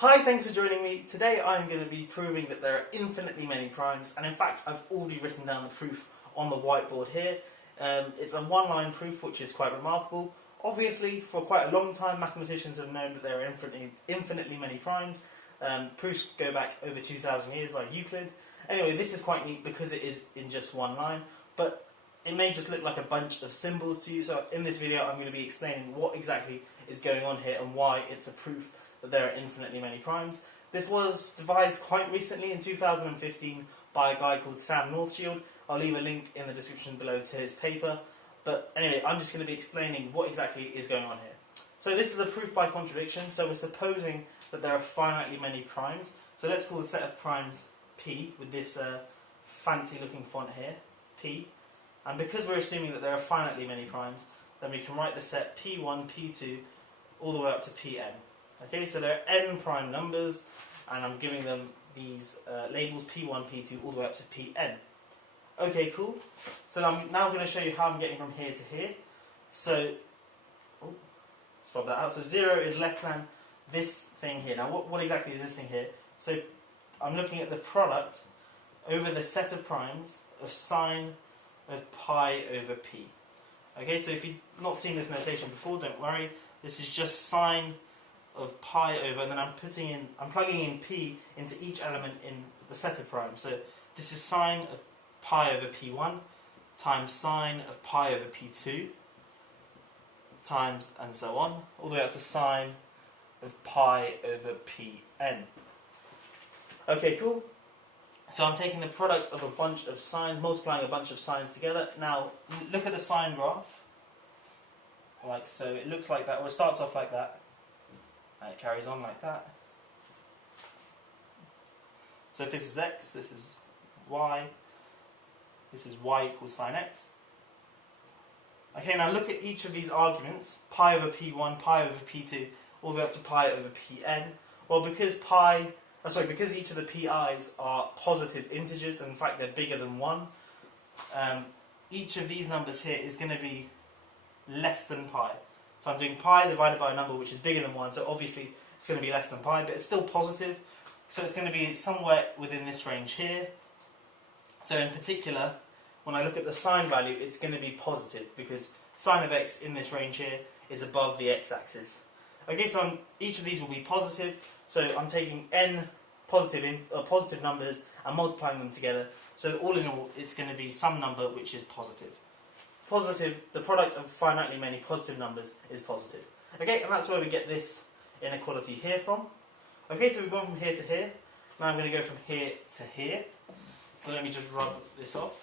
Hi, thanks for joining me. Today I'm going to be proving that there are infinitely many primes, and in fact I've already written down the proof on the whiteboard here. It's a one-line proof which is quite remarkable. Obviously, for quite a long time mathematicians have known that there are infinitely many primes. Proofs go back over 2,000 years like Euclid. Anyway, this is quite neat because it is in just one line, but it may just look like a bunch of symbols to you, so in this video I'm going to be explaining what exactly is going on here and why it's a proof that there are infinitely many primes. This was devised quite recently in 2015 by a guy called Sam Northshield. I'll leave a link in the description below to his paper. But anyway, I'm just going to be explaining what exactly is going on here. So this is a proof by contradiction, so we're supposing that there are finitely many primes. So let's call the set of primes P, with this fancy looking font here, P. And because we're assuming that there are finitely many primes, then we can write the set P1, P2, all the way up to Pn. Okay, so there are n prime numbers, and I'm giving them these labels P1, P2, all the way up to Pn. Okay, cool. So I'm now going to show you how I'm getting from here to here. So, swap that out. So 0 is less than this thing here. Now, what exactly is this thing here? So I'm looking at the product over the set of primes of sine of pi over p. Okay, so if you've not seen this notation before, don't worry. This is just sine of pi over, and then I'm plugging in p into each element in the set of primes. So this is sine of pi over p1 times sine of pi over p2 times, and so on, all the way up to sine of pi over pn. Okay, cool. So I'm taking the product of a bunch of sines, multiplying a bunch of sines together. Now look at the sine graph, like so. It looks like that, or it starts off like that, and it carries on like that. So if this is x, this is y, this is y equals sine x. Okay, now look at each of these arguments, pi over p1, pi over p2, all the way up to pi over pn. Well, because each of the pi's are positive integers, and in fact they're bigger than 1, each of these numbers here is going to be less than pi. So I'm doing pi divided by a number which is bigger than 1, so obviously it's going to be less than pi, but it's still positive, so it's going to be somewhere within this range here. So in particular, when I look at the sine value, it's going to be positive, because sine of x in this range here is above the x-axis. Okay, so each of these will be positive, so I'm taking n positive numbers and multiplying them together, so all in all it's going to be some number which is positive. The product of finitely many positive numbers is positive. Okay, and that's where we get this inequality here from. Okay, so we've gone from here to here. Now I'm going to go from here to here. So let me just rub this off.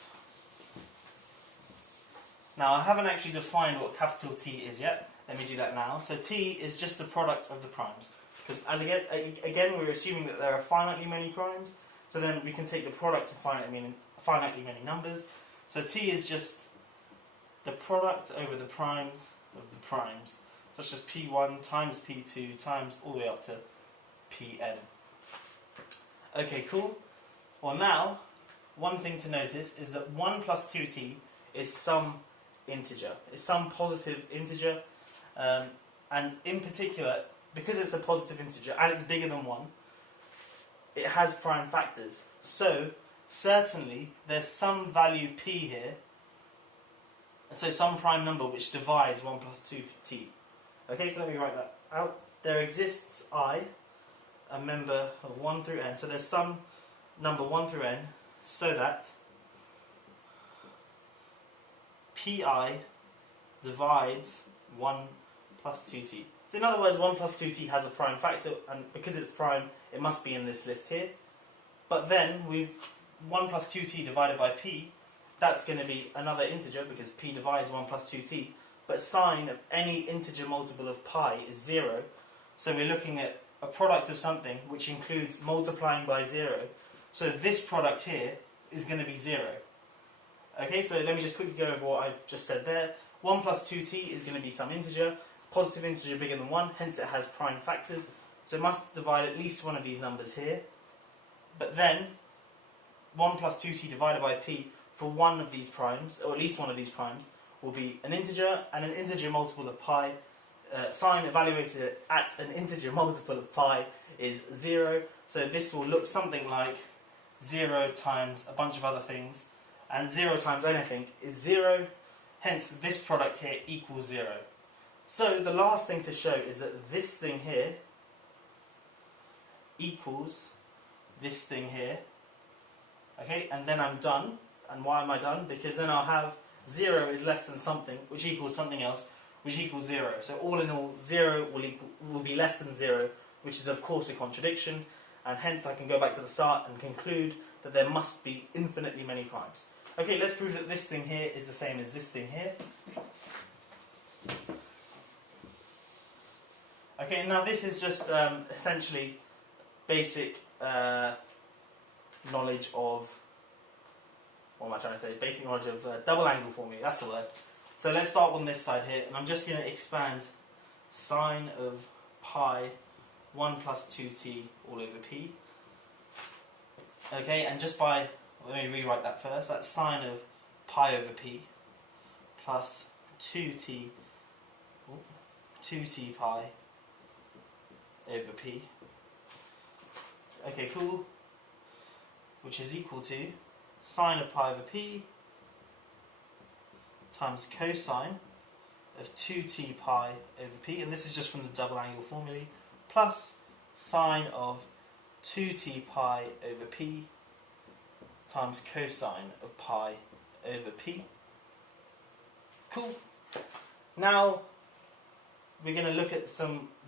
Now I haven't actually defined what capital T is yet. Let me do that now. So T is just the product of the primes. Because again we're assuming that there are finitely many primes. So then we can take the product of finitely many numbers. So T is just the product over the primes of the primes. So it's just P1 times P2 times all the way up to Pn. Okay, cool. Well, now, one thing to notice is that 1 plus 2t is some integer. It's some positive integer. And in particular, because it's a positive integer and it's bigger than 1, it has prime factors. So, certainly, there's some value p here. So some prime number which divides 1 plus 2t. Okay, so let me write that out. There exists I, a member of 1 through n. So there's some number 1 through n, so that pi divides 1 plus 2t. So in other words, 1 plus 2t has a prime factor, and because it's prime, it must be in this list here. But then, 1 plus 2t divided by p, that's going to be another integer, because p divides 1 plus 2t, but sine of any integer multiple of pi is 0, so we're looking at a product of something which includes multiplying by 0, so this product here is going to be 0. Okay, so let me just quickly go over what I've just said there. 1 plus 2t is going to be some integer, positive integer bigger than 1, hence it has prime factors, so it must divide at least one of these numbers here, but then 1 plus 2t divided by p for one of these primes, or at least one of these primes, will be an integer, and an integer multiple of pi sine evaluated at an integer multiple of pi is 0. So this will look something like 0 times a bunch of other things, and 0 times anything is 0. Hence, this product here equals 0. So the last thing to show is that this thing here equals this thing here. Okay, and then I'm done. And why am I done? Because then I'll have 0 is less than something, which equals something else, which equals 0. So all in all, 0 will be less than 0, which is of course a contradiction, and hence I can go back to the start and conclude that there must be infinitely many primes. Okay, let's prove that this thing here is the same as this thing here. Okay, now this is just essentially basic knowledge of, what am I trying to say? Basic knowledge of double angle formula, that's the word. So let's start on this side here, and I'm just going to expand sine of pi 1 plus 2t all over p. Okay, and just by, let me rewrite that first, that's sine of pi over p plus 2t pi over p. Okay, cool. Which is equal to sine of pi over p times cosine of 2t pi over p, and this is just from the double angle formula, plus sine of 2t pi over p times cosine of pi over p. Cool. Now we're going to look at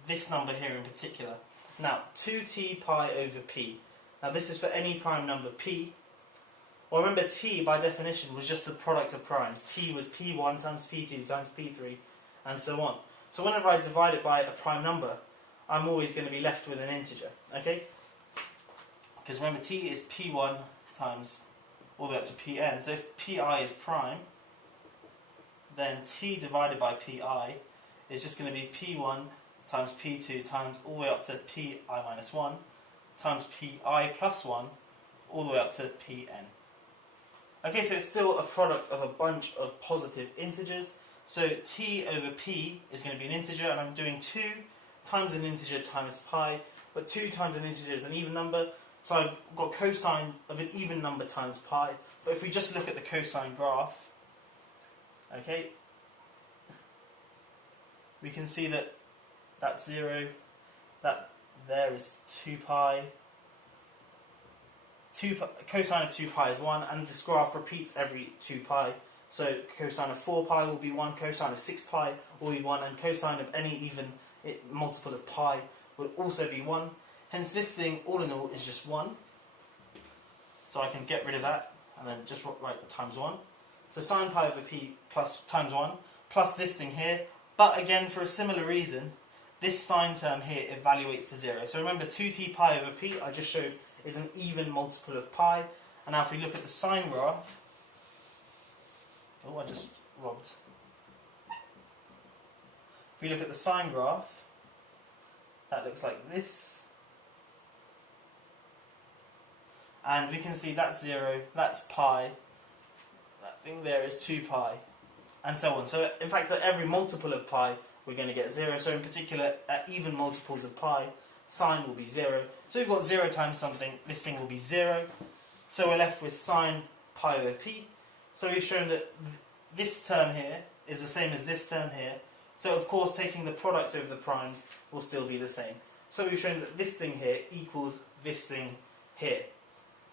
this number here in particular. Now 2t pi over p. Now this is for any prime number p. Well, remember t by definition was just the product of primes. T was p1 times p2 times p3 and so on. So whenever I divide it by a prime number, I'm always going to be left with an integer. Okay? Because remember t is p1 times all the way up to pn. So if pi is prime, then t divided by pi is just going to be p1 times p2 times all the way up to pi minus 1 times pi plus 1 all the way up to pn. Okay, so it's still a product of a bunch of positive integers. So t over p is going to be an integer, and I'm doing 2 times an integer times pi, but 2 times an integer is an even number, so I've got cosine of an even number times pi. But if we just look at the cosine graph, okay, we can see that that's 0, that there is 2 pi, cosine of 2 pi is 1, and this graph repeats every 2 pi. So cosine of 4 pi will be 1, cosine of 6 pi will be 1, and cosine of any even multiple of pi will also be 1. Hence this thing, all in all, is just 1. So I can get rid of that, and then just write times 1. So sine pi over p plus times 1, plus this thing here. But again, for a similar reason, this sine term here evaluates to 0. So remember, 2t pi over p, I just showed, is an even multiple of pi. And now if we look at the sine graph, oh, I just robbed. If we look at the sine graph, that looks like this. And we can see that's 0, that's pi, that thing there is 2 pi, and so on. So in fact, at every multiple of pi, we're going to get 0. So in particular, at even multiples of pi, sine will be 0. So we've got 0 times something, this thing will be 0. So we're left with sine pi over p. So we've shown that this term here is the same as this term here. So of course, taking the product over the primes will still be the same. So we've shown that this thing here equals this thing here.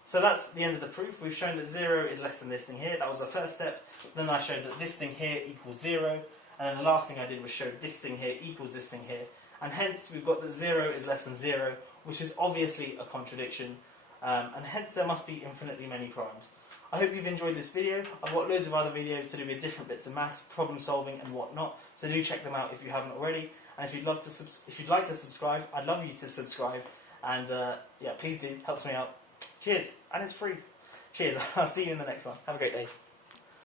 So that's the end of the proof. We've shown that 0 is less than this thing here. That was the first step. Then I showed that this thing here equals 0. And then the last thing I did was show this thing here equals this thing here. And hence we've got that 0 is less than 0, which is obviously a contradiction. And hence there must be infinitely many primes. I hope you've enjoyed this video. I've got loads of other videos to do with different bits of maths, problem solving and whatnot. So do check them out if you haven't already. And if you'd like to subscribe, I'd love you to subscribe. And yeah, please do. Helps me out. Cheers. And it's free. Cheers. I'll see you in the next one. Have a great day.